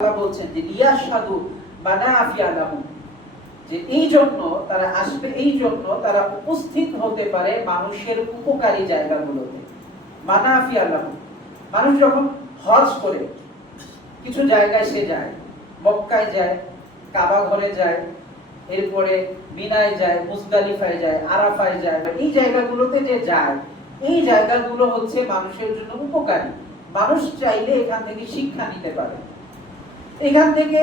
আল্লাহ বলছেন যে যে এই জন্য তারা আসবে, এই জন্য তারা উপস্থিত হতে পারে মানুষের উপকারী জায়গাগুলোতে। মানুষ যখন হজ করে, কিছু জায়গায় সে যায়, মক্কায় যায়, কাবা ঘরে যায়, এরপরে মিনায় যায়, মুজদালিফায় যায়, আরাফায় যায় এই জায়গাগুলোতে যে যায়, এই জায়গাগুলো হচ্ছে মানুষের জন্য উপকারী। মানুষ চাইলে এখান থেকে শিক্ষা নিতে পারে। এখান থেকে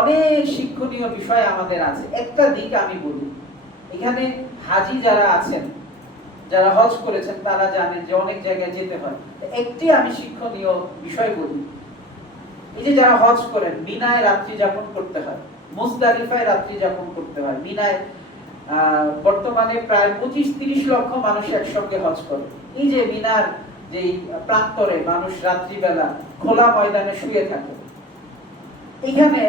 অনেক শিক্ষণীয় বিষয় আমাদের আছে। একটা দিক আমি বলি, এখানে হাজি যারা আছেন, যারা হজ করেছেন, তারা জানেন যে অনেক জায়গায় যেতে হয়। একটি আমি শিক্ষণীয় বিষয় বলি, এই যে যারা হজ করেন, মিনায় রাত্রি যাপন করতে হয়, মুজদালিফায় রাত্রি যাপন করতে হয়। মিনায় বর্তমানে প্রায় পঁচিশ তিরিশ লক্ষ মানুষ একসঙ্গে হজ করে। এই যে মিনার যে প্রান্তরে মানুষ রাত্রিবেলা খোলা ময়দানে শুয়ে থাকে এখানে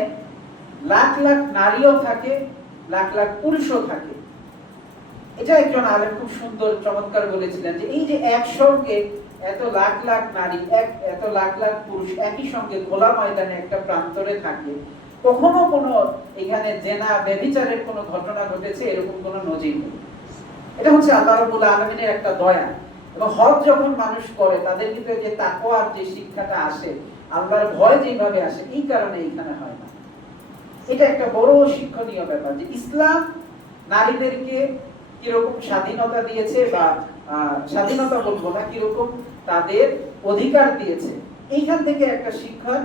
লাখ লাখ নারীও থাকে, লাখ লাখ পুরুষও থাকে। এটা একজন আলেম খুব সুন্দর, চমৎকার বলেছিলেন যে এই যে একসঙ্গে এত লাখ লাখ নারী, এক, এত লাখ লাখ পুরুষ একই সঙ্গে খোলা ময়দানে একটা প্রান্তরে থাকে, কখনো কোনো এখানে জেনা ব্যভিচারের কোনো ঘটনা ঘটেছে, এরকম কোনো নজির নেই। এটা হচ্ছে আল্লাহ রাব্বুল আলামিনের একটা দয়া। এবং হজ যখন মানুষ করে, তাদের ভিতরে যে তাকওয়ার, যে শিক্ষাটা আসে আল্লাহর ভয় যেভাবে আসে, এই কারণে এইখানে হয় না। এটা একটা বড় শিক্ষণীয় ব্যাপার যে ইসলাম নারীদেরকে কীরকম স্বাধীনতা দিয়েছে বা স্বাধীনতা বলব না, কীরকম তাদের অধিকার দিয়েছে। এইখান থেকে একটা শিক্ষার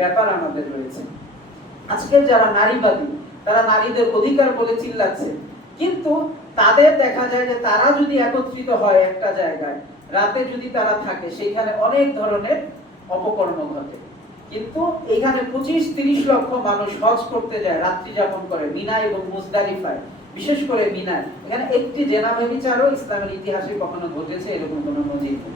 ব্যাপার আমাদের রয়েছে। আজকের যারা নারীবাদী, তারা নারীদের অধিকার বলে চিল্লাচ্ছে। কিন্তু তাদের দেখা যায় যে তারা যদি একত্রিত হয় একটা জায়গায়, রাতে যদি তারা থাকে সেখানে অনেক ধরনের অপকর্ম ঘটে কিন্তু এখানে পঁচিশ, তিরিশ লক্ষ মানুষ হজ করতে যায়, রাত্রি যাপন করে, মিনা এবং মুজদালিফায়, বিশেষ করে মিনায়। এখানে একটি জেনা ব্যবচারও ইসলামের ইতিহাসে কখনো ঘটেছে, এরকম কোনো নজির নেই।